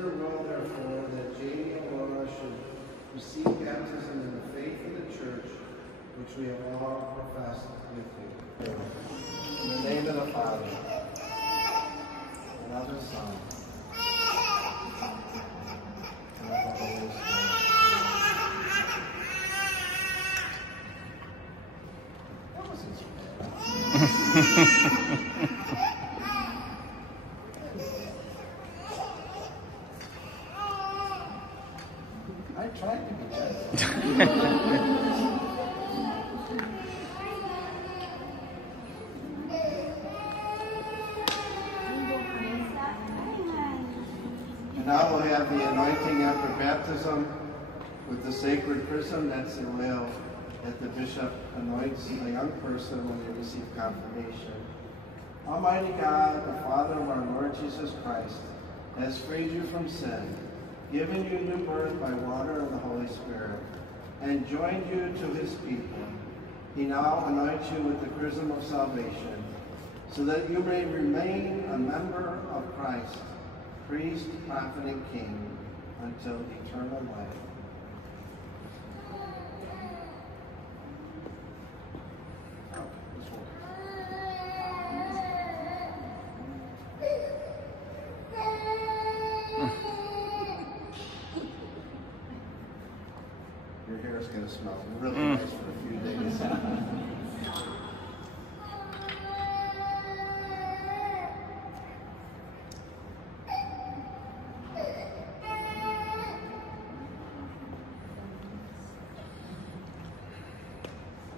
your will, therefore, that Jamie and Laura should receive baptism in the faith of the church, which we have all professed with you. In the name of the Father, and of the Son, and of the Holy Spirit. That wasn't so bad. I tried to be gentle. And now we'll have the anointing after baptism with the sacred chrism. That's the oil that the bishop anoints a young person when they receive confirmation. Almighty God, the Father of our Lord Jesus Christ, has freed you from sin, given you new birth by water and the Holy Spirit, and joined you to his people. He now anoints you with the chrism of salvation, so that you may remain a member of Christ, priest, prophet, and king, until eternal life. Your hair is going to smell really nice for a few days.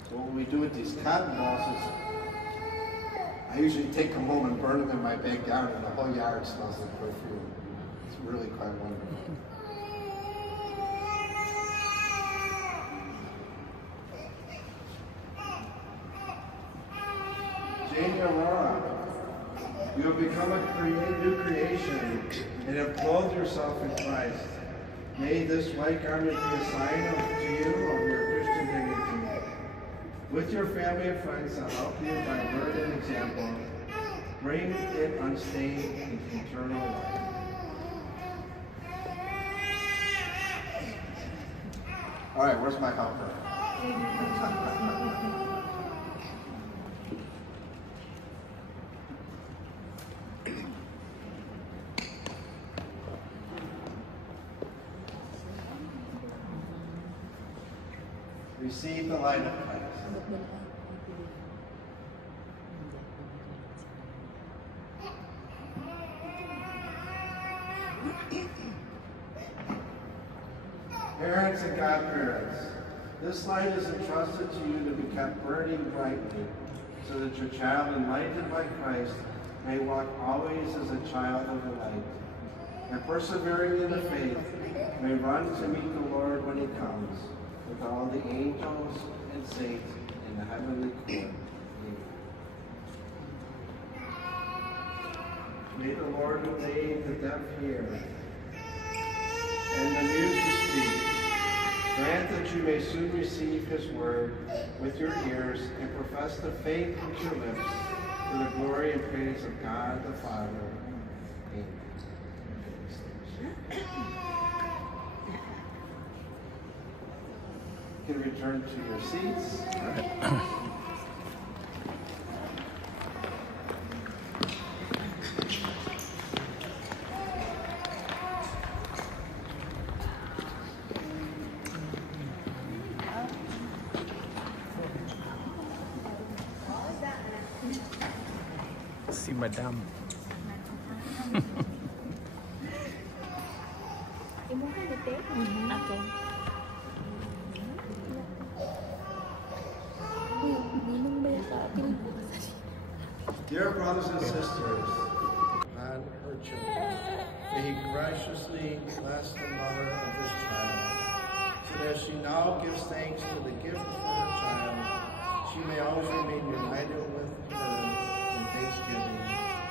So what we do with these cotton balls is I usually take them home and burn them in my backyard, and the whole yard smells like perfume. It's really quite wonderful. Jamie Aurora, you have become a new creation and have clothed yourself in Christ. May this white garment be a sign to you of your Christian dignity. With your family and friends to help you by word and example, bring it unstained into eternal life. All right, where's my helper? Receive the light of Christ. Parents and godparents, this light is entrusted to you to be kept burning brightly, so that your child, enlightened by Christ, may walk always as a child of the light, and persevering in the faith, may run to meet the Lord when he comes, with all the angels and saints in the heavenly court. May the Lord who made the deaf hear and the mute to speak, grant that you may soon receive his word with your ears and profess the faith with your lips to the glory and praise of God the Father. Amen. You can return to your seats. Si Madam. Okay. Dear brothers and sisters, and her children, may he graciously bless the mother of this child, so that she now gives thanks for the gift of her child. She may always remain united with her in thanksgiving.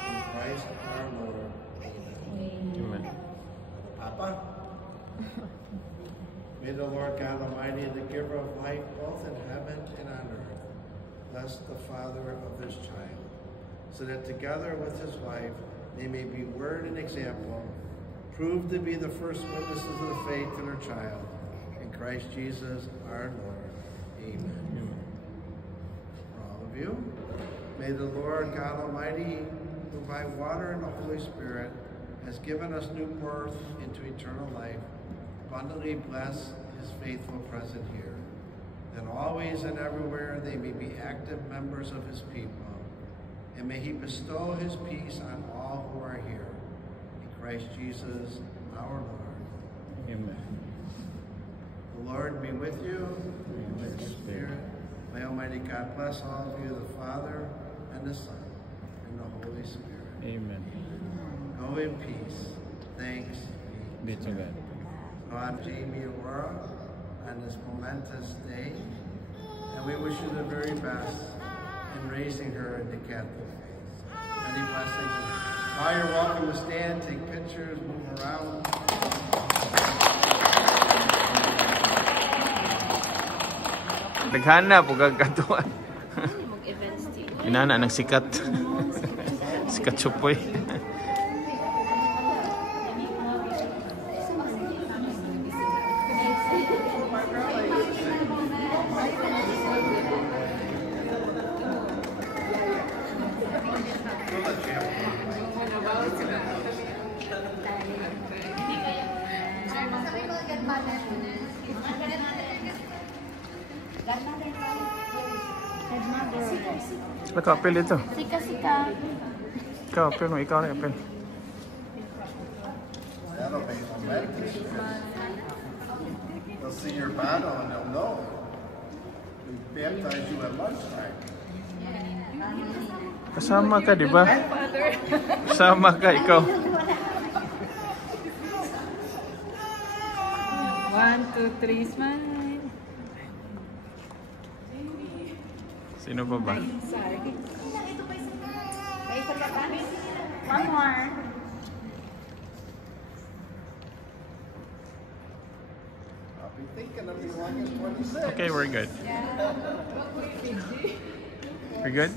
In Christ our Lord. Amen. Amen. Papa? May the Lord God Almighty, the giver of life, both in heaven and on earth, bless the father of this child, so that together with his wife they may be word and example, prove to be the first witnesses of the faith in her child. In Christ Jesus our Lord. Amen. For all of you, may the Lord God Almighty, who by water and the Holy Spirit has given us new birth into eternal life, abundantly bless his faithful present here, and always and everywhere they may be active members of his people. And may he bestow his peace on all who are here. In Christ Jesus our Lord. Amen. The Lord be with you. And with your spirit. May Almighty God bless all of you, the Father and the Son and the Holy Spirit. Amen. Go in peace. Thanks Be to God. So I'm Jamie Aurora on this momentous day, and we wish you the very best in raising her in the Catholic faith. Many blessings. While you're welcome to stand, take pictures, move around. Daghana po kagkatuan. Inana nang sikat. Sikat Chupoy. Ikaw apel ito. Sika. Ikaw apel mo. Ikaw na apel. That'll be momentous. They'll see your battle and they'll know. We baptize you at lunchtime. Kasama ka, di ba? Kasama ka, ikaw. 1, 2, 3, smile. Sino pa ba? Sorry. One more. I'll be thinking of you long as 26. Okay, we're good. We're good?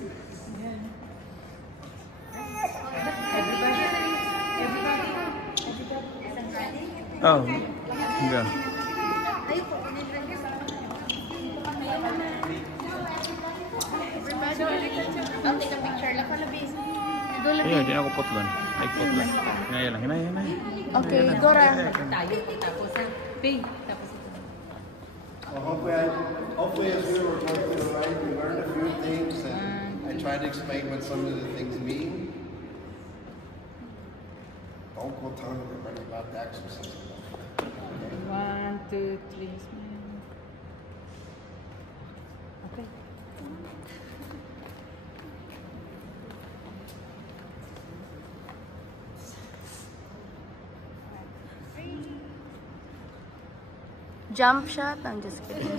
Oh, enggak. I'll take a picture lang ko labis. Iya, di ako putlan. Ay, putlan. Hinaya lang, hinaya. Okay, Dora. Tayo, tapos na. Pig, tapos ito. Well, hopefully as we were going through the ride, we learned a few things, and I tried to explain what some of the things mean. Don't go telling everybody about the exorcism. 1, 2, 3, smile. Okay. Jump shot? I'm just kidding.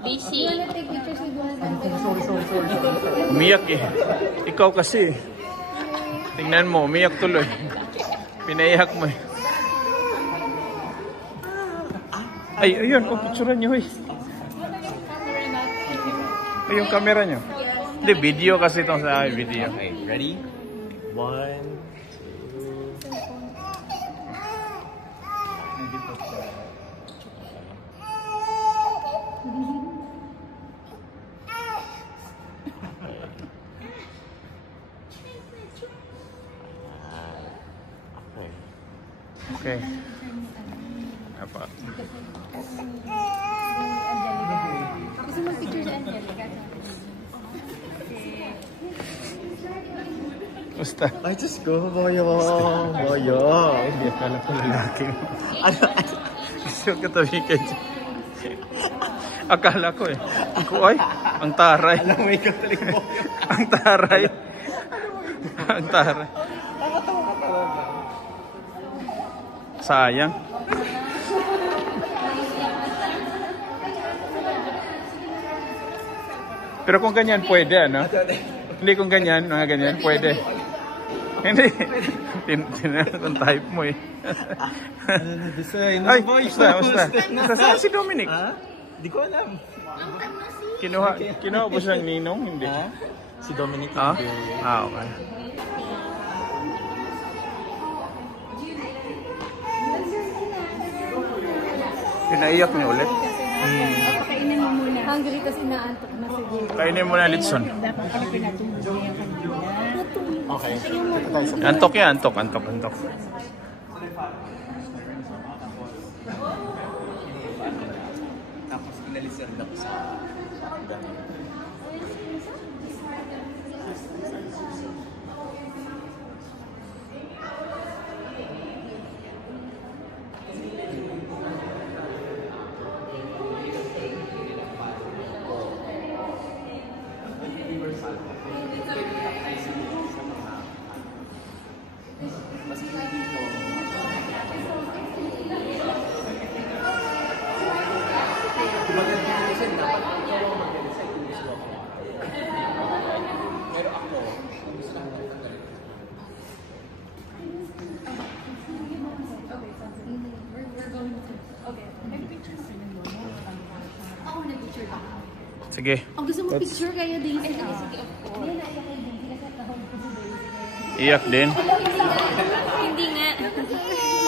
Busy. Umiyak eh. Ikaw kasi. Tingnan mo, umiyak tuloy. Pinaiyak mo eh. Ay, ayun, picturean nyo eh. Ay, yung camera nyo. Hindi, video kasi itong sa video. Okay, ready? 1, 2. Okay. Apa? Gusto mo picture sa Angelica? Basta. Ay, just go, boyong. Boyong. Hindi, akala ko lalaki. Ano? Gusto ko katabi ka dyan. Akala ko eh. Ako ay, ang taray. Alam mo, ikaw talaga boyong. Ang taray. Ang taray. Sayang. Pero kung ganyan pwede, ano? Hindi kung ganyan, mga ganyan, pwede. Hindi. Tinanong kung type mo eh. Ay, basta. Saan si Dominic? Ha? Di ko alam. Kinuha ba siyang ninong? Hindi. Ha? Si Dominic. Ah? Ah, okay. Pinaiyak niya ulit. Pakainin mo muna. Hungry kasi inaantok na siguro. Kainin mo na, Litson. Dapat pala pinatulog niya kanina. Okay. Antok yan, antok. Tapos inalisan na ko sa dami. Sige. Ang gusto mo picture kayo, Daisy? Iyak din. Hindi nga.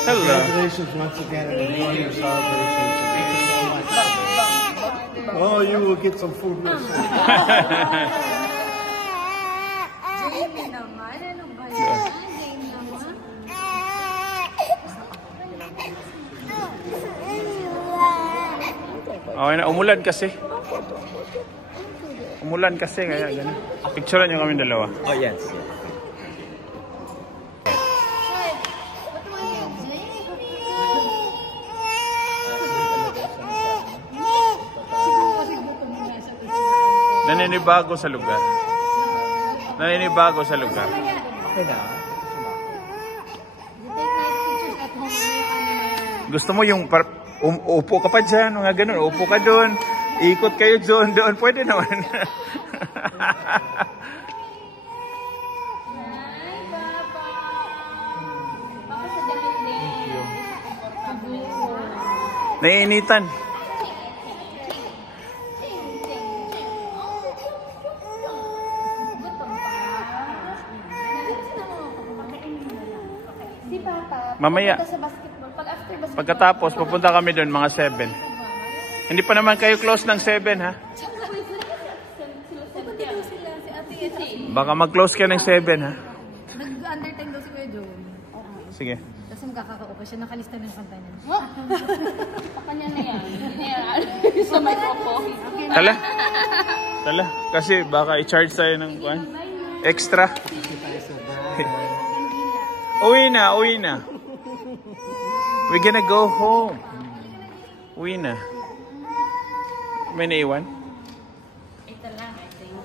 Hello. Congratulations once again and enjoy your celebration. Thank you so much. Oh, you will get some food real soon. Jamie naman. Ano ba yan? Jamie naman. Okay na, umulan kasi. Umulan kasi, kaya gano'n. Picturean niyo kami dalawa. Oh, yes. Naninibago sa lugar. Naninibago sa lugar. Okay na. Gusto mo yung upo ka pa dyan, mga ganun. Upo ka doon. Ikot kayo doon. Pwede naman. Naiinitan. Si Papa, Mamaya. sa basketball. Pag after basketball, Pagkatapos, pupunta kami doon mga 7. Hindi pa naman kayo close ng 7, ha? Baka mag-close ka ng 7, ha? nag-undertime daw si Kuya Joe. Sige. Tapos magkakaupa siya, nakalista ng kanta niya. Kanya na yan. Hindi na yan. Sa microphone. Tala. Kasi baka i-charge tayo ng extra. Uwi na. We're gonna go home. Uwi na. May naiwan? Ito lang, I think.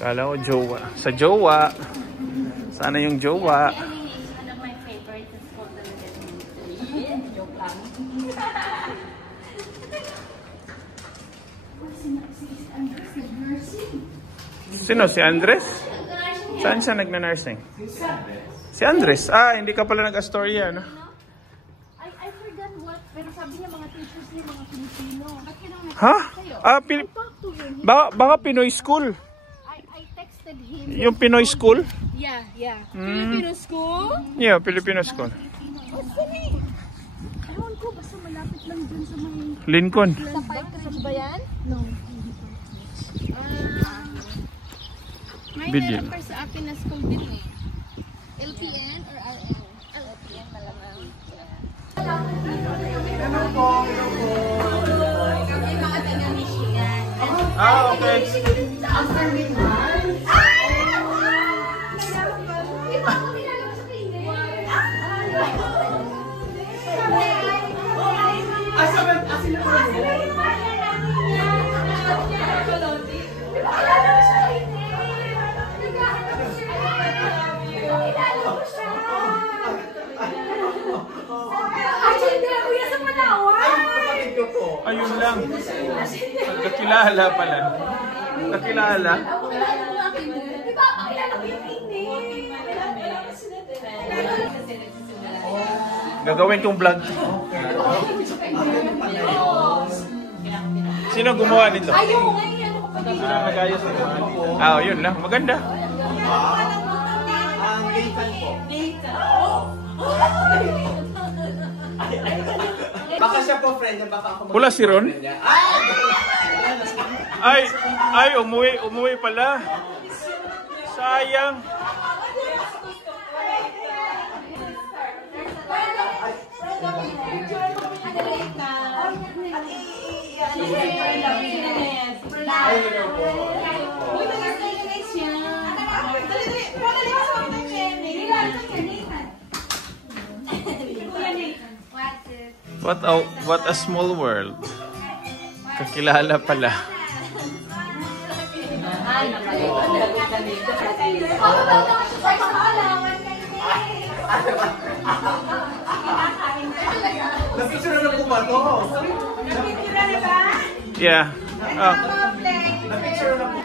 Kala ko jowa. Sa jowa. Sana yung jowa. One of my favorites is called the joke lang. Sino? Si Andres? Saan siya nagna-nursing? Si Andres. Ah, hindi ka pala nag-astorya, no? I forgot what, pero sabi niya mga teachers niya, mga Pilipino. Ha? Ah, baka Pinoy school. I texted him. Yung Pinoy school? Yeah. Filipino school? Yeah, Filipino school. What's the name? Ewan ko, basta malapit lang dyan sa may... Lincoln. Sa Park Ridge ba yan? No. May Video. meron pa sa akin na school din eh. LPN or RN? LPN malamang. Ah, okay. Ayun lang. Kakilala pala. Kakilala. Gagawin kong vlog. Sino gumawa nito? Sino ang nag-ayos nito? Ah, yun lang. Maganda. Ang Nathan po. Baka siya po friend niya, baka ako Pula si Ron? niya. Ay, umuwi pala. Sayang. What a small world. Kakilala pala. Napicture na po ba ito? Yeah. Oh. Napicture na po.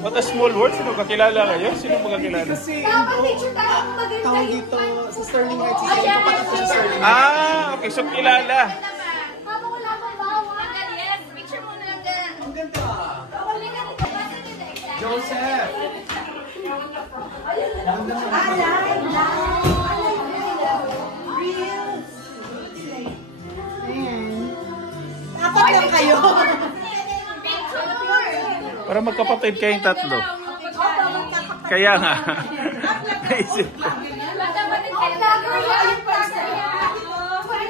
What a small world. Sino kakilala kayo? Sino magkakilala? Kasi tawag dito sa Sterling Heights. Kapatid ko sa Sterling Heights. Ah, okay. So kilala. Ang ganda. Joseph. Apat lang kayo. Para magkapatid kayong tatlo. Kaya nga. Naisip ko.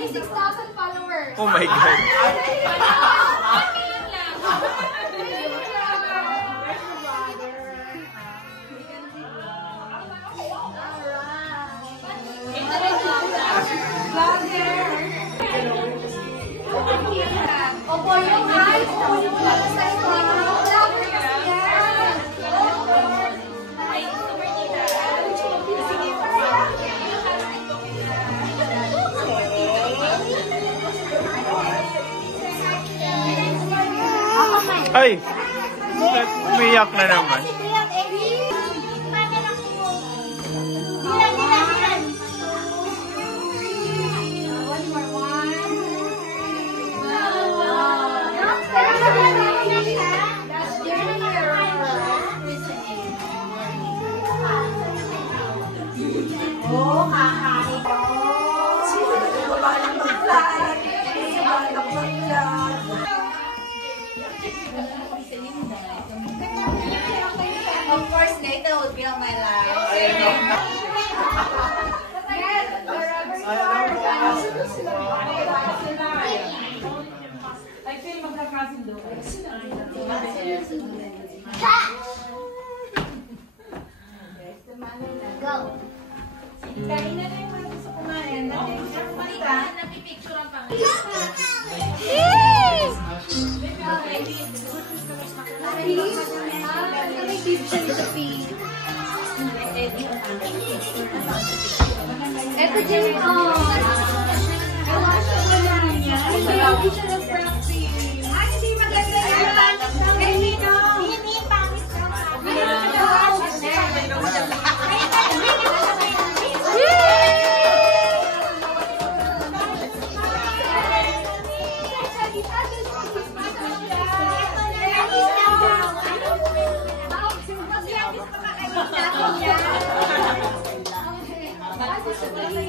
26,000 followers. Oh my God. Opo, yung guys, yung sa Ay, umiyak na naman. Of course, Nathan will be on my life. Go. Kain na lang yung mga gusto kumain. Napipicture ang pang. Ito dyan ko. Hindi maganda yan. Hindi pangit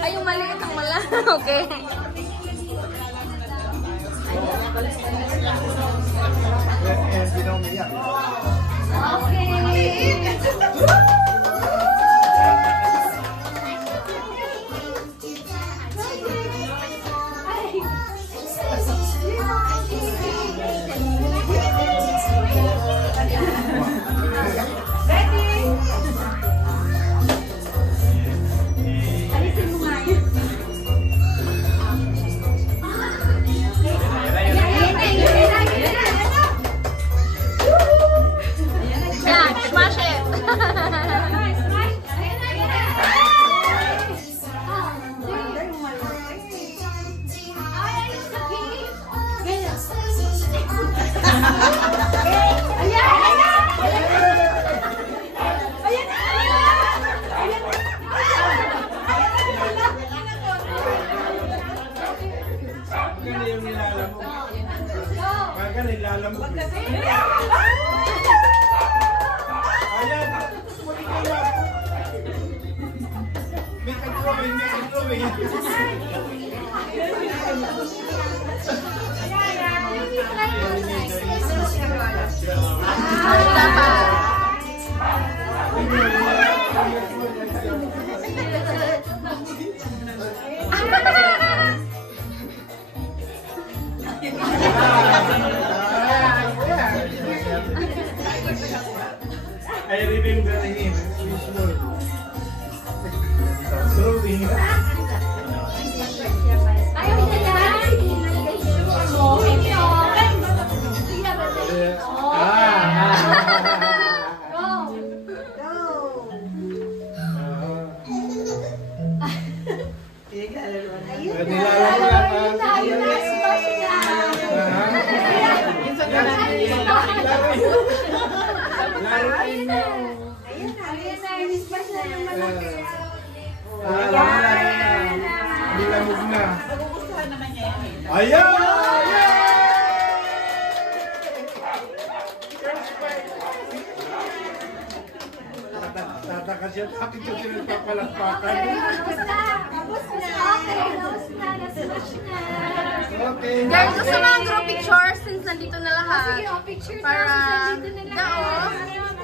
Ay, yung maliit ang mala. Okay. Hindi na umiyak. Kaya yung nilalamog. Kaya nilalamog. Ayan. May kagawin, may kagawin. I remember him. Throwing. Ayaw niya yan. Nilamog na. Ayan! Tataka siya. Bakit siya pinagpapalakpakan? Okay. Guys, gusto mga group picture since nandito na lahat. Sige, picture Para, nandito na dao. lahat.